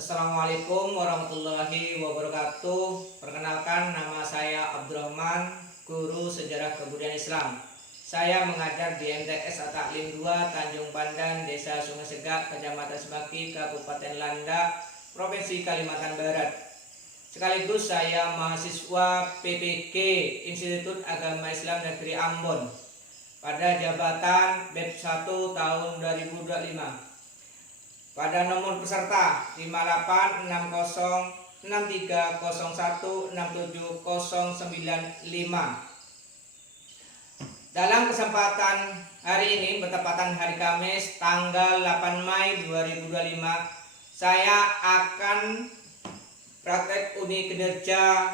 Assalamualaikum warahmatullahi wabarakatuh. Perkenalkan, nama saya Abdurrahman, guru sejarah kebudayaan Islam. Saya mengajar di MTS At-Ta'lim 2 Tanjung Pandan, Desa Sungai Segak, Kecamatan Semaki, Kabupaten Landak, Provinsi Kalimantan Barat. Sekaligus saya mahasiswa PPG Institut Agama Islam Negeri Ambon pada jabatan BEP 1 tahun 2025. Pada nomor peserta 586063016795. Dalam kesempatan hari ini bertepatan hari Kamis tanggal 8 Mei 2025, saya akan praktek uni kinerja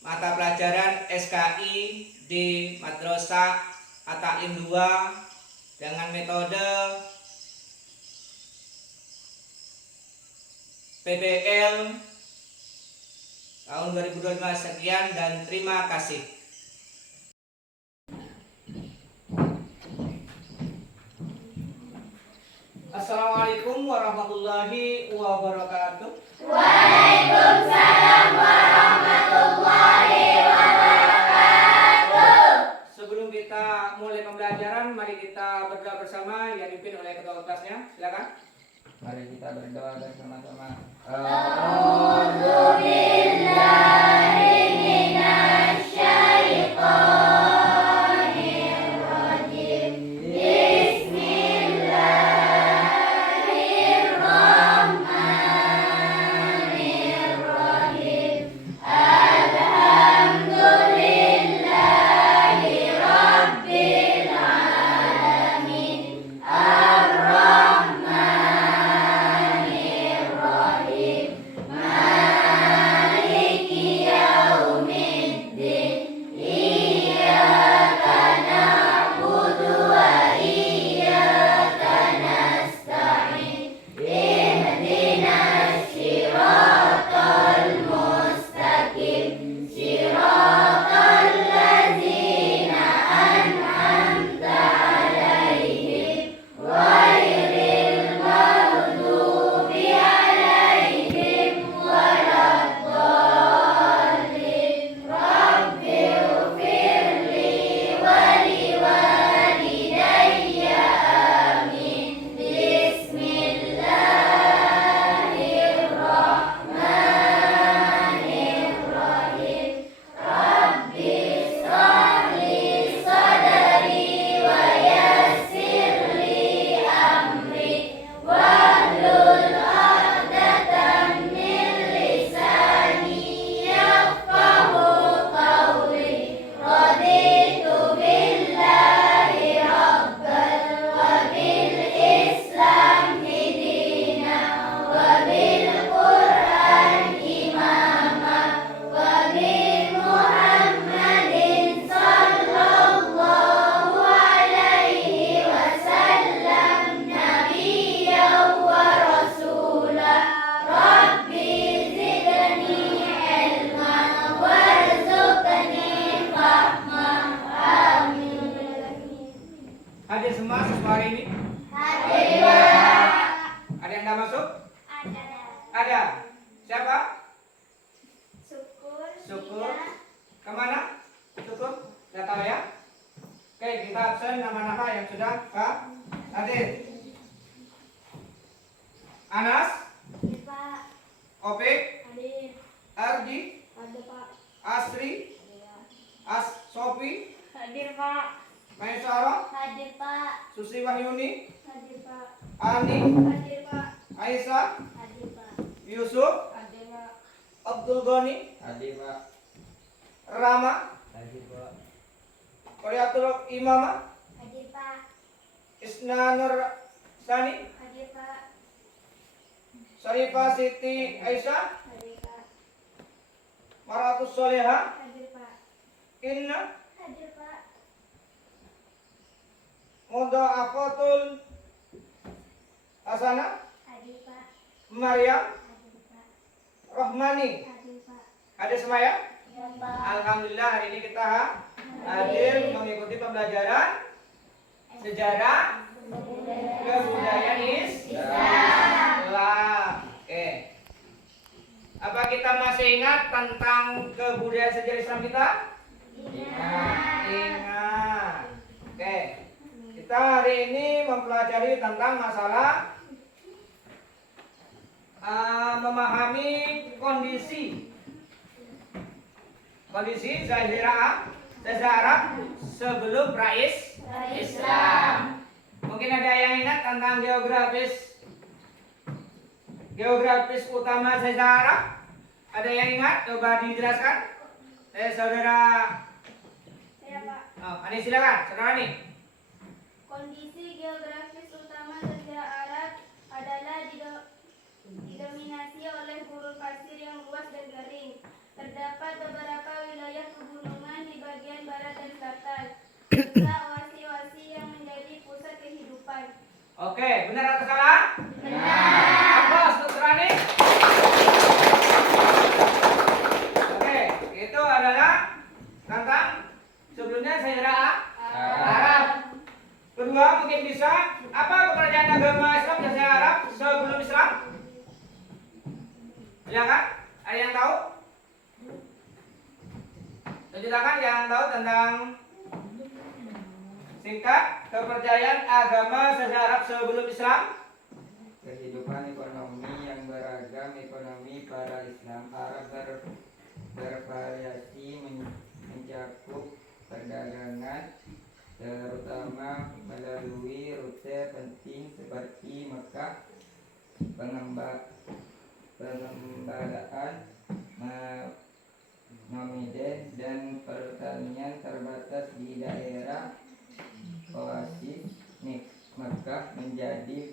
mata pelajaran SKI di Madrasah At-Ta'lim 2 dengan metode PBL tahun 2025. Sekian dan terima kasih. Assalamualaikum warahmatullahi wabarakatuh. Waalaikumsalam warahmatullahi wabarakatuh. Sebelum kita mulai pembelajaran, mari kita berdoa bersama yang dipimpin oleh ketua kelasnya. Silakan. Mari kita berdoa bersama-sama. A'udzu billahi minasy syaithanir rajim. Bismillahirrahmanirrahim. Alhamdulillahi rabbil alamin. Maliki yaumiddin. Iyyaka na'budu wa iyyaka nasta'in. Ihdinas siratal mustaqim. Siratal ladzina an'amta 'alaihim ghairil maghdubi 'alaihim waladdallin. Rabbighfirli wa liwalidayya. Amin. Bismillahirrahmanirrahim. Rabbi shrah li sadri wa yassir li amri wahlul 'uqdatam min lisani yafqahu qawli. Raditu billahi rabban wa bil islami dinan wa bil qur'an imama wa bi Muhammadin sallallahu alaihi wasallam nabiyyan wa rasulah. Rabbi zidni ilman warzuqni fahman. Amin. Hadir semua siswa hari ini? Hadir. Ada yang tidak masuk? Ada. Ada. Siapa? Syukur. Syukur. Kemana? Syukur. Tidak tahu ya? Oke, kita absen nama-nama yang sudah hadir. Anas, Hadir, Pak. Opik, Hadir. Ardi, Hadir, Pak. Asri, Sofi, Hadir, Pak. Maisara, Hadir, Pak. Susi Wahyuni, Hadir, Pak. Ani, Hadir, Pak. Aisyah, Hadir, Pak. Yusuf, Hadir, Pak. Abdul Ghani, Hadir Pak. Rama, Hadir Pak. Qoriatul Imamah, Hadir, Pak. Isna Nur Sani, Hadir, Pak. Syarifah Siti Aisyah, Hadir, Pak. Maratus Soleha, Hadir, Pak. Inna, Hadir, Pak. Mudha'afatul Hasanah, Hadir, Pak. Maryam, Hadir, Pak. Rohmani. Hadir, Pak. Hadir semua ya? Ya, Pak. Alhamdulillah hari ini kita hadir mengikuti pembelajaran sejarah kebudayaan Islam. tentang kebudayaan sejarah Islam kita? Ingat. Ingat. Oke. Kita hari ini mempelajari tentang masalah memahami kondisi Jazirah Arab sebelum Islam. Mungkin ada yang ingat tentang geografis utama Jazirah Arab? Ada yang ingat? Coba dijelaskan. Saudara. Saya Pak. Ani silakan, saudara Ani. Kondisi geografis utama Jazirah Arab adalah didominasi oleh gurun pasir yang luas dan garing. Terdapat beberapa wilayah pegunungan di bagian barat dan selatan, serta oasi-oasi yang menjadi pusat kehidupan. Oke, benar atau salah? Benar. Aplaus untuk saudara Ani. Oke, itu adalah tentang sebelumnya Jazirah Arab. Kedua, mungkin bisa apa kepercayaan agama Islam Jazirah Arab sebelum Islam? Ya kan? Ada yang tahu? Tunjuk tangan yang tahu tentang singkat kepercayaan agama Jazirah Arab sebelum Islam. Kehidupan ekonomi yang beragam. Ekonomi para Islam Arab bervariasi mencakup perdagangan, terutama melalui rute penting seperti Mekah, pengembalaan, nomiden, dan pertanian terbatas di daerah oasis. Mekah menjadi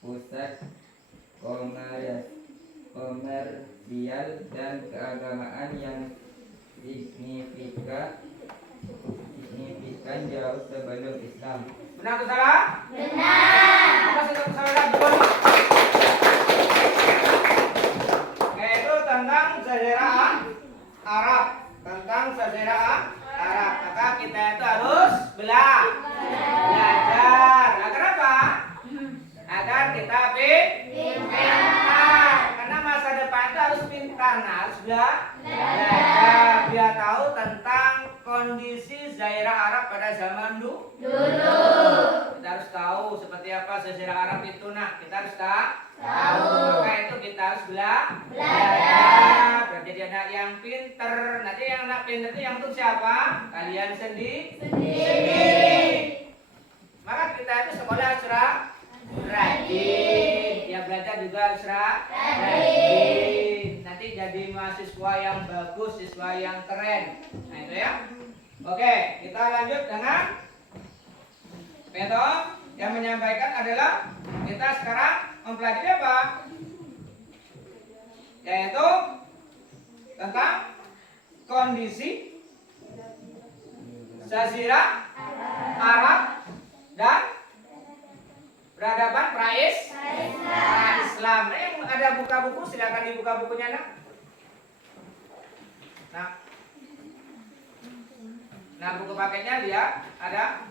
pusat komersial dan keagamaan yang signifikan jauh sebelum Islam. Benar atau salah? Benar. Apa satu saudara betul? Yaitu tentang Jazirah Arab. Tentang Jazirah Arab. Maka kita itu harus belajar. Nah, kenapa? Agar kita pintar. Karena masa depan itu harus pintar. Nah, harus belajar. Biar tahu tentang kondisi Jazirah Arab pada zaman dulu. Kita harus tahu seperti apa Jazirah Arab itu. Nah, kita harus tahu. Maka itu kita harus belajar. Jadi anak yang pintar. Nanti yang anak pintar itu yang untuk siapa? Kalian sendiri. Maka kita itu sekolah harus rajin. Ya belajar juga harus rajin. Nanti jadi mahasiswa yang bagus, siswa yang keren. Nah itu ya. Oke, kita lanjut dengan Peto yang menyampaikan adalah kita sekarang mempelajari apa? Yaitu tentang kondisi Jazirah Arab dan peradaban pra-Islam. Yang ada buka buku, silakan dibuka bukunya, nak. Nah, buku paketnya lihat ada.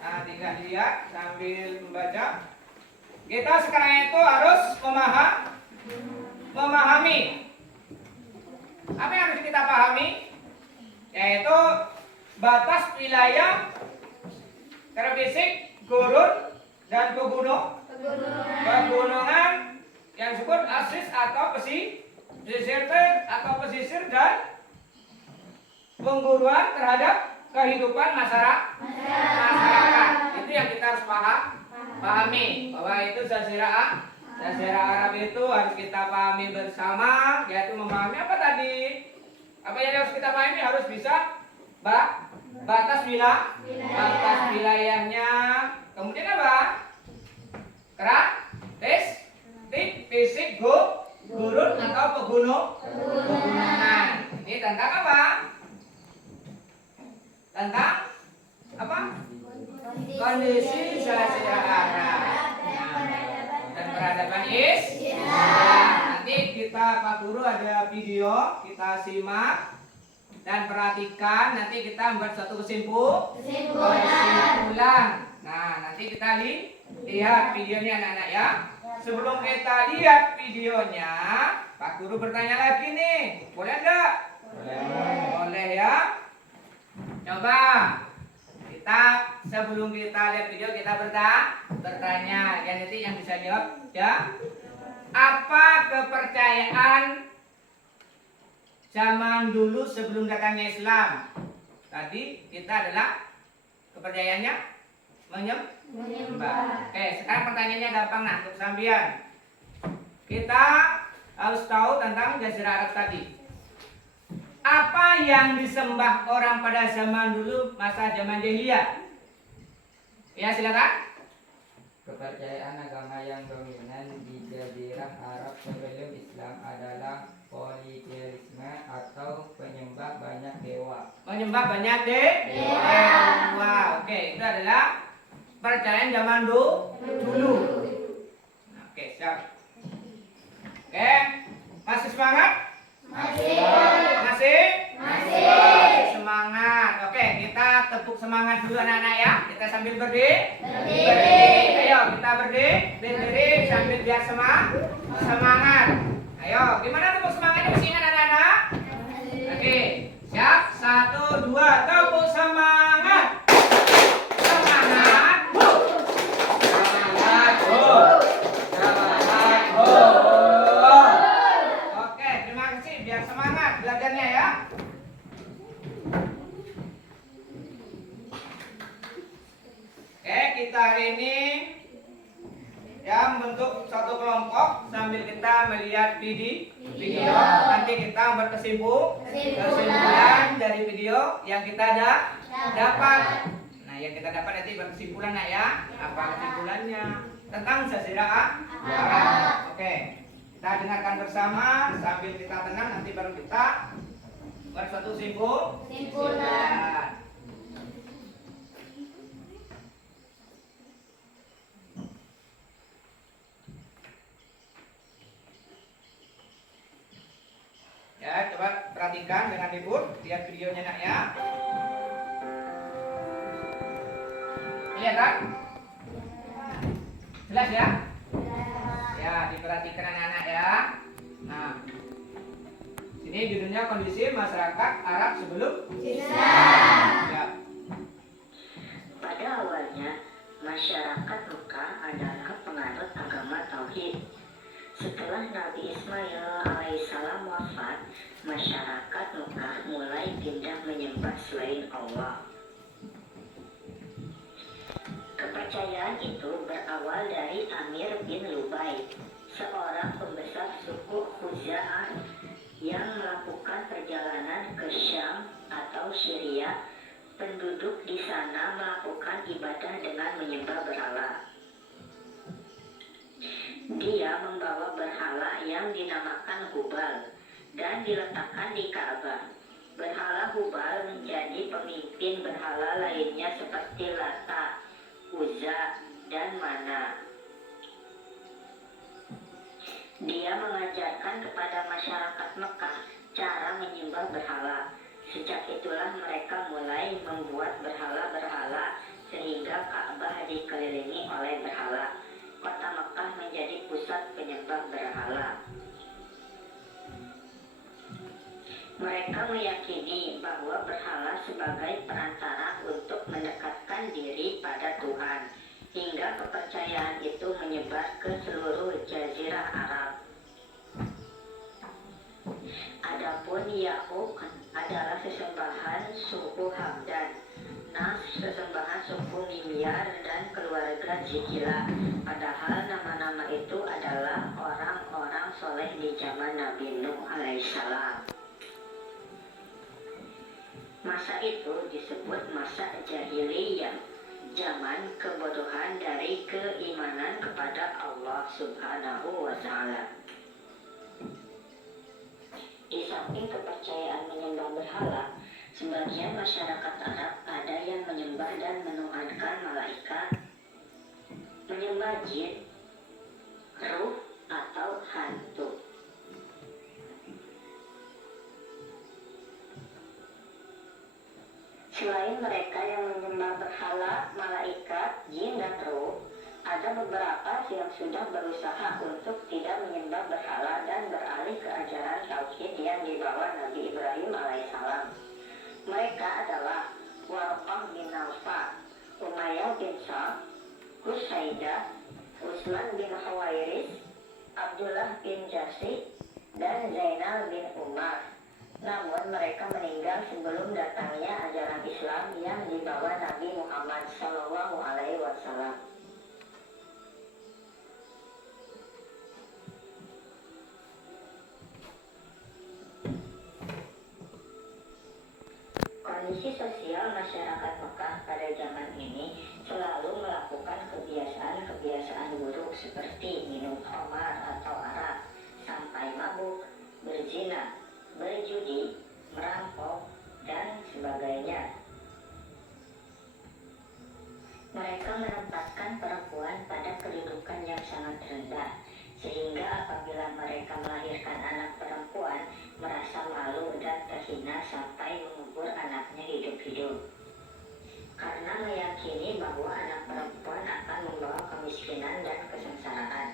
Nah, tinggal dilihat sambil membaca. Kita sekarang itu harus memahami. Apa yang harus kita pahami? Yaitu batas wilayah secara fisik, gurun dan pegunungan yang disebut asis atau pesisir dan pengguruan terhadap kehidupan masyarakat. Itu yang kita harus pahami bahwa itu Jazirah Arab itu harus kita pahami bersama, yaitu memahami apa tadi? Apa yang harus kita pahami? Harus bisa batas wilayahnya. Kemudian apa? Karakteristik fisik gurun atau pegunungan. Ini tentang apa? Tentang apa? Kondisi Jazirah Arab dan peradaban Islam. Nanti kita Pak Guru ada video, kita simak dan perhatikan. Nanti kita membuat suatu kesimpulan. Nah, nanti kita lihat videonya anak-anak ya. Sebelum kita lihat videonya, Pak Guru bertanya lagi nih. Boleh enggak? Boleh ya. Coba kita sebelum kita lihat video kita bertanya. Ya nanti yang bisa jawab ya. Apa kepercayaan zaman dulu sebelum datangnya Islam? Tadi kita adalah kepercayaannya menyembah. Oke, sekarang pertanyaannya gampang nah untuk sambian. Kita harus tahu tentang Jazirah Arab tadi. Apa yang disembah orang pada zaman dulu, masa zaman jahiliyah? Ya, silakan. Kepercayaan agama yang dominan di Jazirah Arab sebelum Islam adalah politeisme atau penyembah banyak dewa. Menyembah banyak dewa. Oke, itu adalah percayaan zaman dulu. Oke, siap. Oke, masih semangat? Masih semangat. Oke, kita tepuk semangat dulu anak-anak ya. Kita sambil berdiri. Ayo kita berdiri sambil biar semangat. Ayo, gimana tepuk semangatnya masih ingat anak-anak? Oke, siap. 1, 2, tepuk semangat. Semangat. Oke, terima kasih. Biar semangat belajarnya ya. Oke, kita hari ini ya membentuk satu kelompok sambil kita melihat video. Nanti kita berkesimpulan dari video yang kita dapat. Nah, yang kita dapat nanti berkesimpulan nak ya. Apa kesimpulannya tentang Jazirah Arab? Oke, kita dengarkan bersama sambil kita tenang. Nanti baru kita buat suatu kesimpulan. Ya, coba perhatikan dengan libur, lihat videonya nak ya. Lihat kan? Jelas ya? Ya, diperhatikan anak-anak ya. Nah, sini judulnya kondisi masyarakat Arab sebelum Islam. Ya. Pada awalnya, masyarakat Mekah adalah penganut agama Tauhid. Setelah Nabi Ismail alaihissalam wafat, masyarakat Mekah mulai pindah menyembah selain Allah. Kepercayaan itu berawal dari Amir bin Lubai, seorang pembesar suku Khuza'ah yang melakukan perjalanan ke Syam atau Syria. Penduduk di sana melakukan ibadah dengan menyembah berhala. Dia membawa berhala yang dinamakan Hubal dan diletakkan di Ka'bah. Berhala Hubal menjadi pemimpin berhala lainnya seperti Lata, Uzza, dan Mana. Dia mengajarkan kepada masyarakat Mekah cara menyembah berhala. Sejak itulah mereka mulai membuat berhala-berhala sehingga Ka'bah dikelilingi oleh berhala. Kota Mekah menjadi pusat penyembah berhala. Mereka meyakini bahwa berhala sebagai perantara untuk mendekatkan diri pada Tuhan, hingga kepercayaan itu menyebar ke seluruh Jazirah Arab. Adapun Ya'uq adalah sesembahan suku Hamdan, Nas sesembahan suku Mimyar, dan keluarga Zikila. Padahal nama-nama itu adalah orang-orang soleh di zaman Nabi Nuh alaihissalam. Masa itu disebut masa jahiliyah, zaman kebodohan dari keimanan kepada Allah Subhanahu wa Ta'ala. Di samping kepercayaan menyembah berhala, sebagian masyarakat Arab ada yang menyembah dan menuhankan malaikat, menyembah jin, ruh, atau hantu. Selain mereka yang menyembah berhala, malaikat, jin, dan ruh, ada beberapa yang sudah berusaha untuk tidak menyembah menyembah berhala dan beralih ke ajaran tauhid yang dibawa Nabi Ibrahim alaihissalam. Mereka adalah Warqah bin Nawfal, Umayyah bin Sa'd, Husaidah, Utsman bin Khuwairis, Abdullah bin Jasih, dan Zainal bin Umar. Namun mereka meninggal sebelum datangnya ajaran Islam yang dibawa Nabi Muhammad SAW. Kondisi sosial masyarakat Mekah pada zaman ini selalu melakukan kebiasaan-kebiasaan buruk seperti minum khamar atau arak, sampai mabuk, berzina, berjudi, merampok, dan sebagainya. Mereka menempatkan perempuan pada kedudukan yang sangat rendah, sehingga apabila mereka melahirkan anak perempuan, merasa malu dan terhina sampai mengubur anaknya hidup-hidup. Karena meyakini bahwa anak perempuan akan membawa kemiskinan dan kesengsaraan.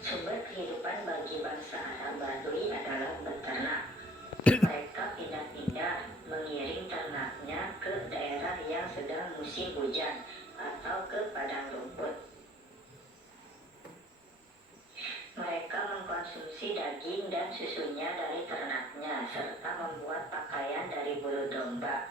Sumber kehidupan bagi bangsa Arab Badui adalah beternak. Mereka pindah-pindah mengiring ternaknya ke daerah yang sedang musim hujan atau ke padang rumput. Mereka mengkonsumsi daging dan susunya dari ternaknya serta membuat pakaian dari bulu domba.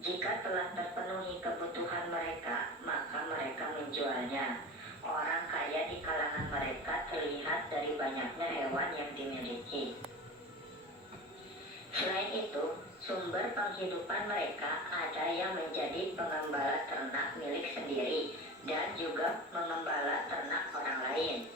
Jika telah terpenuhi kebutuhan mereka, maka mereka menjualnya. Orang kaya di kalangan mereka terlihat dari banyaknya hewan yang dimiliki. Selain itu, sumber penghidupan mereka ada yang menjadi pengembala ternak milik sendiri dan juga mengembala ternak orang lain.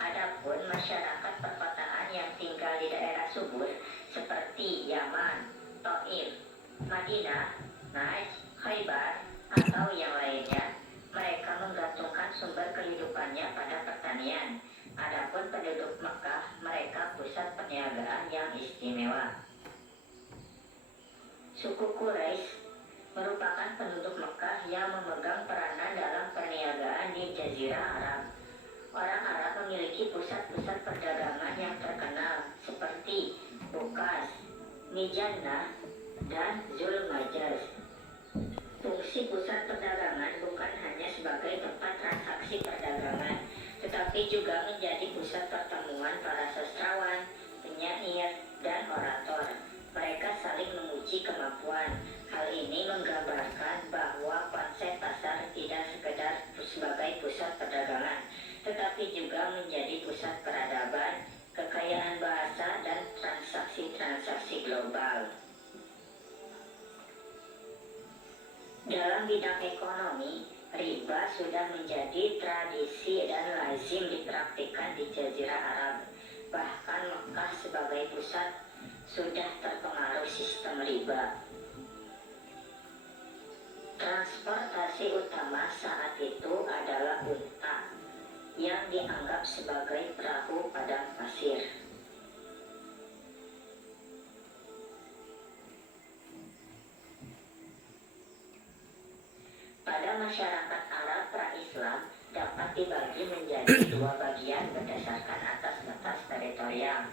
Adapun masyarakat perkotaan yang tinggal di daerah subur seperti Yaman, Taif, Madinah, Najd, Khaybar, atau yang lainnya, mereka menggantungkan sumber kehidupannya pada pertanian. Adapun penduduk Mekah, mereka pusat perniagaan yang istimewa. Suku Quraisy merupakan penduduk Mekah yang memegang peranan dalam perniagaan di Jazirah Arab. Orang Arab memiliki pusat-pusat perdagangan yang terkenal seperti Ukaz, Mijannah, dan Zulmajaz. Fungsi pusat perdagangan bukan hanya sebagai tempat transaksi perdagangan, tetapi juga menjadi pusat pertemuan para sastrawan, penyair, dan orator. Mereka saling menguji kemampuan. Hal ini menggambarkan bahwa konsep pasar tidak sekedar sebagai pusat perdagangan, tetapi juga menjadi pusat peradaban, kekayaan bahasa, dan transaksi-transaksi global. Dalam bidang ekonomi, riba sudah menjadi tradisi dan lazim dipraktikkan di Jazirah Arab. Bahkan Mekah sebagai pusat sudah terpengaruh sistem riba. Transportasi utama saat itu adalah unta, yang dianggap sebagai perahu padang pasir. Pada masyarakat Arab pra-Islam dapat dibagi menjadi dua bagian berdasarkan atas batas teritorial.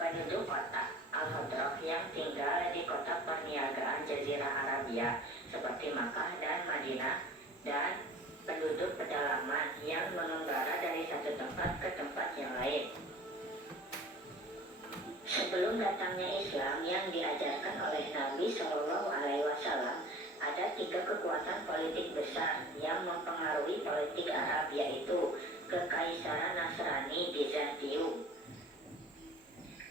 Penduduk kota Al-Hadrah yang tinggal di kota perniagaan Jazirah Arabia seperti Makkah dan Madinah, dan penduduk pedalaman yang mengembara dari satu tempat ke tempat yang lain. Sebelum datangnya Islam yang diajarkan oleh Nabi SAW, ada tiga kekuatan politik besar yang mempengaruhi politik Arab, yaitu Kekaisaran Nasrani Bizantium,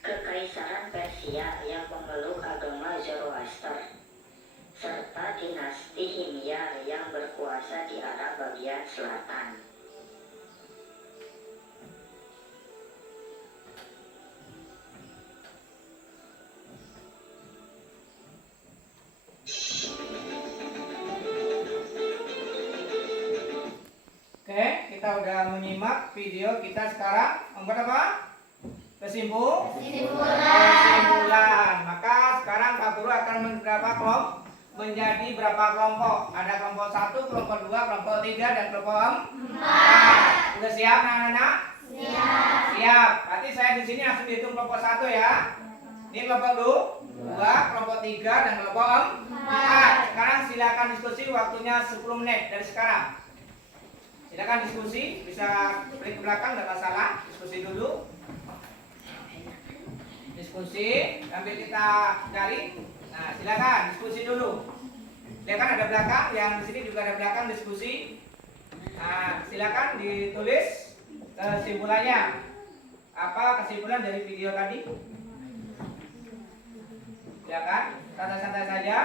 Kekaisaran Persia yang memeluk agama Zoroaster, serta dinasti Himyar yang berkuasa di Arab bagian selatan. Oke, kita udah menyimak video kita sekarang. Membuat apa? Kesimpulan. Maka sekarang Pak Guru akan memberi menjadi berapa kelompok? Ada kelompok 1, kelompok 2, kelompok 3, dan kelompok 4. Sudah siap anak-anak? Siap. Siap. Berarti saya di sini langsung dihitung kelompok 1 ya. Ini kelompok 2, kelompok 3, dan kelompok 4. Sekarang silakan diskusi, waktunya 10 menit dari sekarang. Silakan diskusi, bisa balik ke belakang, tidak masalah. Diskusi dulu. Diskusi sambil kita cari. Nah, silakan diskusi dulu. Ya kan ada belakang, yang di sini juga ada belakang diskusi. Nah, silakan ditulis kesimpulannya. Apa kesimpulan dari video tadi? Silakan, santai-santai saja.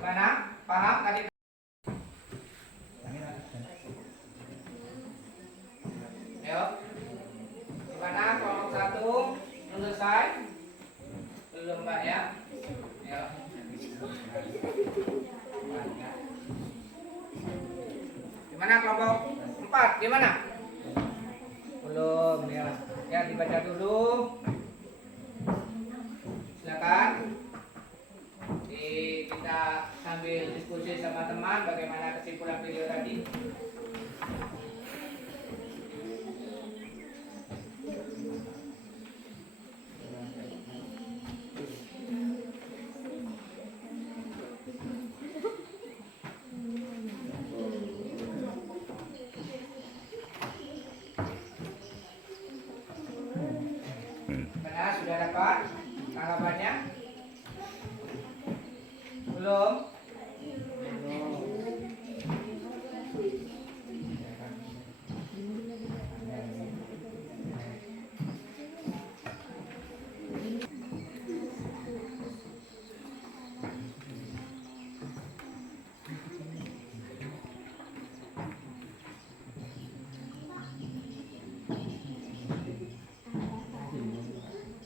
Gimana? Paham tadi? Ayo. Gimana kelompok 1 selesai? Belum Mbak ya? Ayo. Gimana kelompok 4? Gimana? Belum ya. Ya dibaca dulu. Silakan. Kita sambil diskusi sama teman bagaimana kesimpulan video tadi. Benar, sudah dapat tanggapannya? Belum?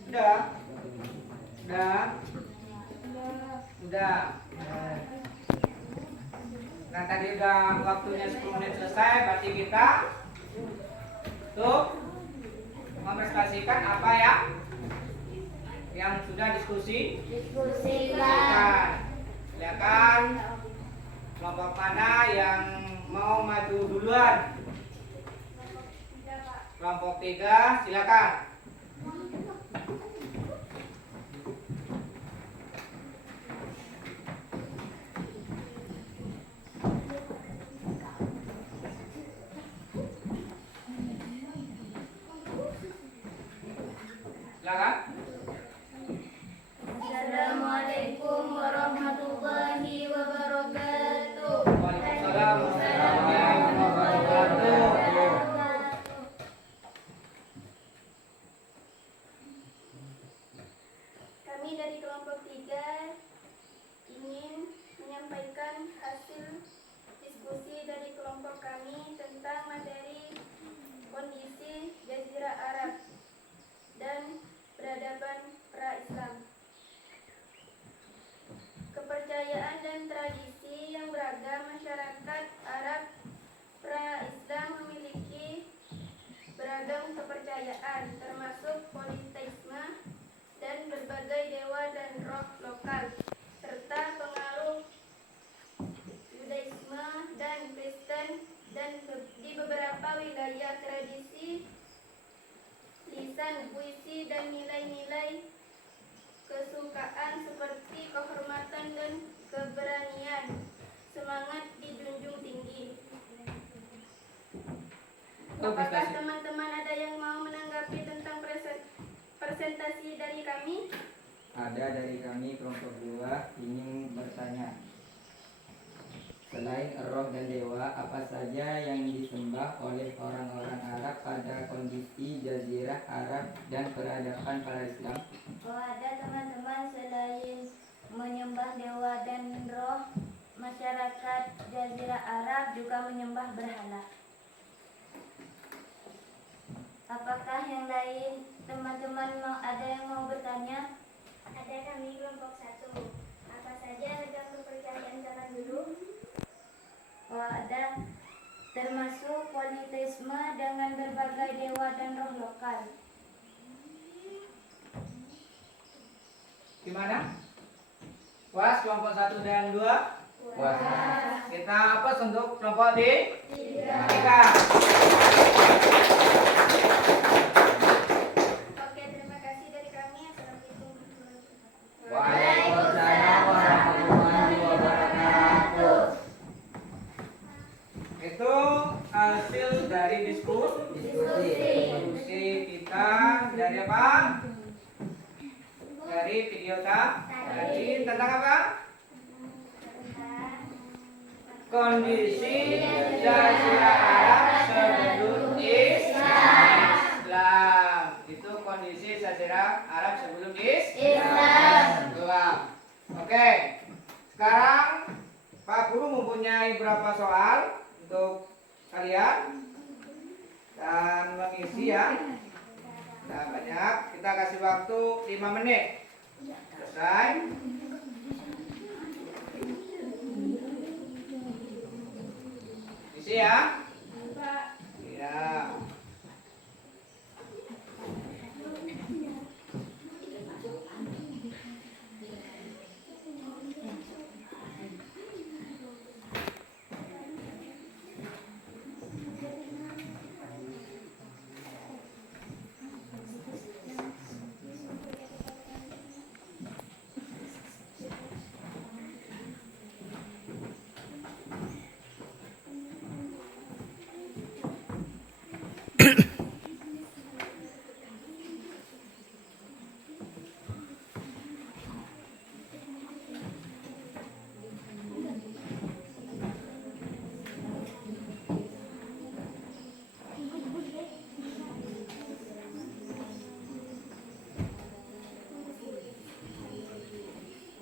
Sudah? Sudah? Sudah. Nah tadi udah waktunya 10 menit selesai, berarti kita tuh mempresentasikan apa ya yang sudah diskusikan. Silakan kelompok mana yang mau maju duluan? Kelompok 3 silakan. Silakan. Assalamualaikum warahmatullahi wabarakatuh. Waalaikumsalam warahmatullahi wabarakatuh. Kami dari kelompok 3 ingin menyampaikan hasil diskusi dari kelompok kami tentang materi kondisi Jazirah Arab dan peradaban pra-Islam. Kepercayaan dan tradisi yang beragam masyarakat Arab pra-Islam memiliki beragam kepercayaan, termasuk politeisme dan berbagai dewa dan roh lokal, serta pengaruh Yudaisme dan Kristen, dan di beberapa wilayah tradisi lisan, puisi, dan nilai-nilai kesukaan seperti kehormatan dan keberanian, semangat dijunjung tinggi. Apakah teman-teman ada yang mau menanggapi tentang presentasi dari kami? Ada dari kami kelompok 2 ingin bertanya. Selain roh dan dewa, apa saja yang disembah oleh orang-orang Arab pada kondisi Jazirah Arab dan peradaban para Islam? Oh, ada teman-teman, selain menyembah dewa dan roh, masyarakat Jazirah Arab juga menyembah berhala. Apakah yang lain teman-teman ada yang mau bertanya? Ada, kami kelompok 1. Apa saja ragam kepercayaan zaman dulu? Oh, ada, termasuk politeisme dengan berbagai dewa dan roh lokal. Gimana? Puas kelompok 1 dan 2? Puas. Kita hapus untuk kelompok 3. Oke, terima kasih dari kami. Assalamualaikum warahmatullahi wabarakatuh. Waalaikumsalam warahmatullahi wabarakatuh. Itu hasil dari diskusi kita dari apa? Dari video tadi tentang apa? Kondisi Jazirah Arab sebelum Islam. Itu kondisi Jazirah Arab sebelum Islam. Oke. Sekarang Pak Guru mempunyai berapa soal untuk kalian dan mengisi ya. Nah, banyak. Kita kasih waktu 5 menit. Selesai. Isi ya. Ya.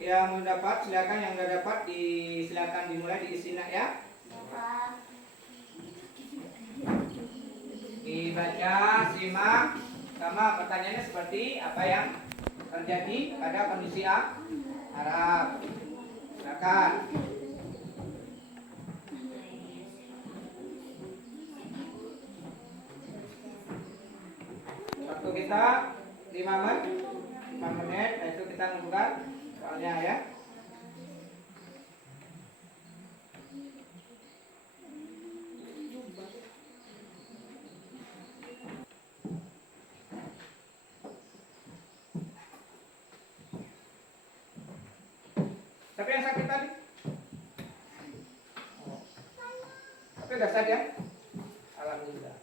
Yang mendapat silakan, yang nggak dapat silakan dimulai diisi nak ya. Dibaca, simak, sama pertanyaannya seperti apa yang terjadi pada kondisi Arab. Silakan. Waktu kita 5 menit, nah itu kita membuka soalnya ya. Tapi yang sakit tadi? Tapi udah sadar ya? Alhamdulillah.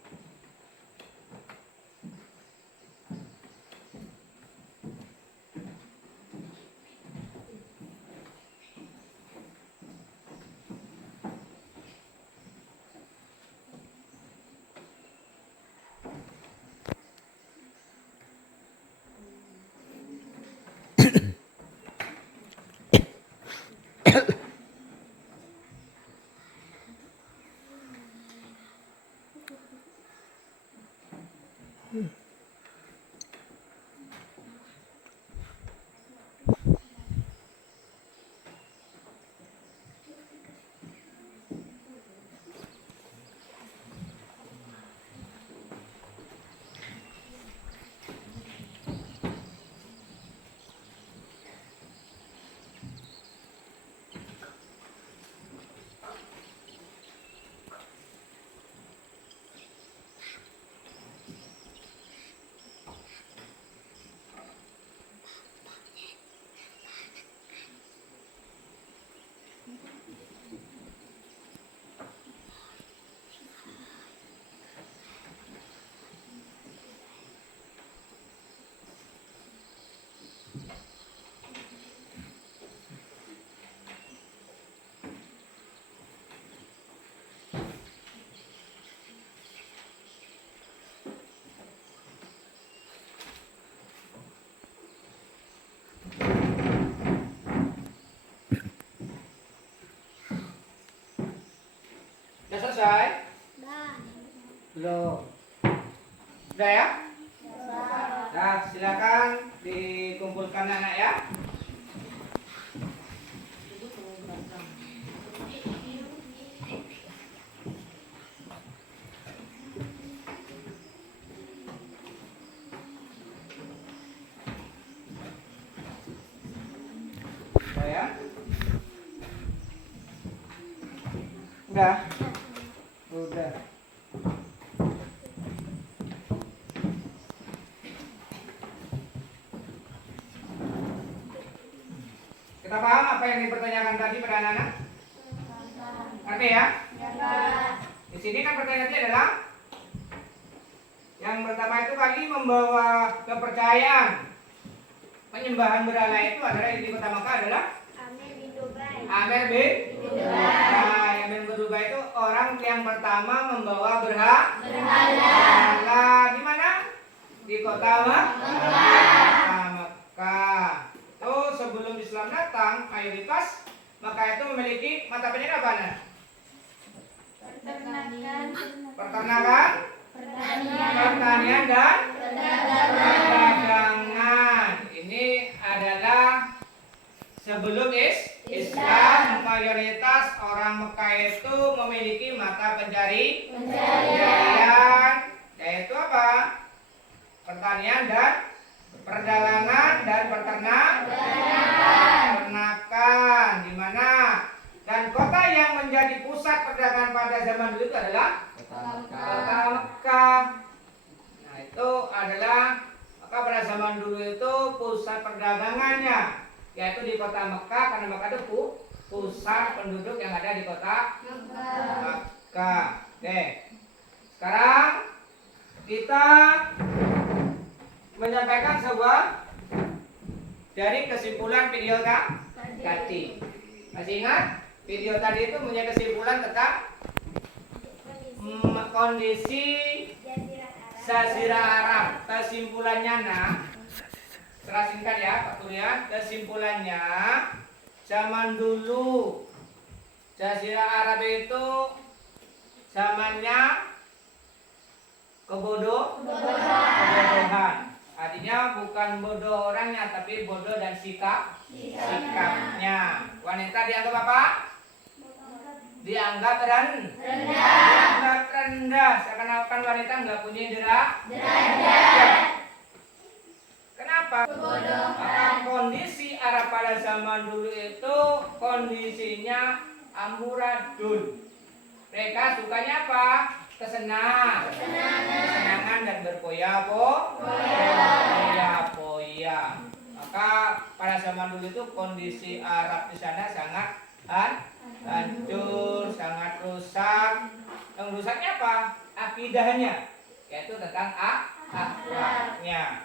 Udah selesai? Belum. Udah ya? Nah, silakan dikumpulkan anak ya. Udah. Udah. Kita paham apa yang dipertanyakan tadi pada anak-anak? Ngerti ya? Di sini kan pertanyaannya adalah yang pertama itu kali membawa kepercayaan penyembahan berhala itu adalah yang di kota Makkah adalah Amir bin Dubai. Amir bin Dubai. Nah, yang bin Dubai itu orang yang pertama membawa berhala di mana? Di kota Makkah. Oh, sebelum Islam datang, mayoritas Makkah itu memiliki mata penyembahan. Peternakan, pertanian dan perdagangan. Ini adalah sebelum Islam, mayoritas orang Mekah itu memiliki mata pencarian, yaitu apa? Pertanian dan perdagangan dan peternakan. Di mana? Dan kota yang menjadi pusat perdagangan pada zaman dulu itu adalah kota Mekah. Nah, itu adalah maka pada zaman dulu itu pusat perdagangannya yaitu di kota Mekah, karena Mekah itu pusat penduduk yang ada di kota Mekah. Oke. Sekarang kita menyampaikan sebuah dari kesimpulan video tadi. Masih ingat? Video tadi itu punya kesimpulan tentang kondisi Jazirah Arab. Kesimpulannya, secara singkat ya Pak Kuliah. Kesimpulannya, zaman dulu Jazirah Arab itu zamannya kebodohan. Artinya bukan bodoh orangnya, tapi bodoh dan sikapnya. Wanita dianggap apa? Dianggap rendah. Seakan-akan wanita nggak punya derajat. Kenapa? Maka kondisi Arab pada zaman dulu itu kondisinya amburadul. Mereka sukanya apa? Kesenangan dan berpoya-poya. Maka pada zaman dulu itu kondisi Arab di sana sangat hancur, sangat rusak. Yang rusaknya apa? Akidahnya, yaitu tentang akhlaknya.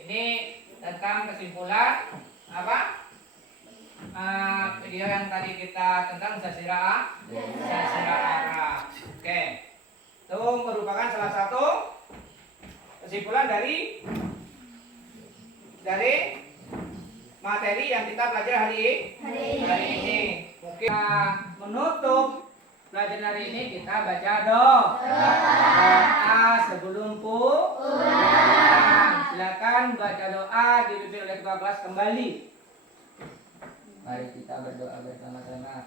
Ini tentang kesimpulan apa? Video yang tadi kita tentang Jazirah Arab. Oke. Itu merupakan salah satu kesimpulan dari materi yang kita pelajari hari ini. Mungkin menutup pelajaran hari ini kita baca doa sebelum pulang. Silakan baca doa dipimpin oleh ketua kelas kembali. Mari kita berdoa bersama-sama.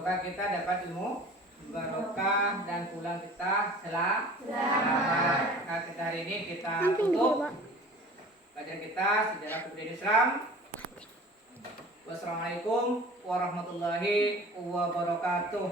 Semoga kita dapat ilmu barokah dan pulang kita selamat. Nah, kita hari ini kita tutup pelajaran kita sejarah kebudayaan Islam. Wassalamualaikum warahmatullahi wabarakatuh.